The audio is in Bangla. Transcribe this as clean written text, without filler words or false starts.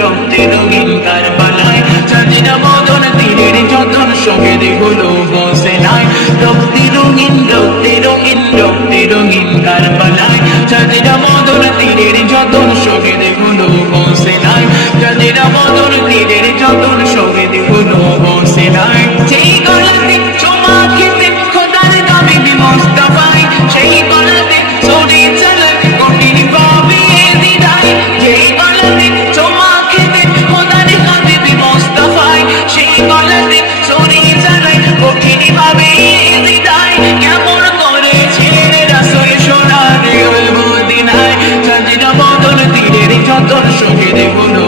রক্তে রঙিন কারবালায় চাঁদিনা বদন তীরের যতন শহীদ হলো হোসেনায়। রক্তে রঙিন কারবালায় চাঁদিনা বদন তীরের যতন শহীদ হলো হোসেনায়। চাঁদিনা বদন তীরের যতন শহীদ হলো হোসেনায়। সেই গলাতে চুমা খেতে খোদার দাবি মুস্তাফায়, সেই গলাতে ছড়ি চালায় কঠিন পাবে দিদায়। সেই গলাতে চুমা খেতে খোদার দাবি মুস্তাফায়, সেই গলাতে ছড়ি চালায় কঠিন পাবে দিদায়। কেমন করেছেন রাসূল সোনার মদিনায়, চাঁদিনা বদন তীরের যতন শহীদ হলো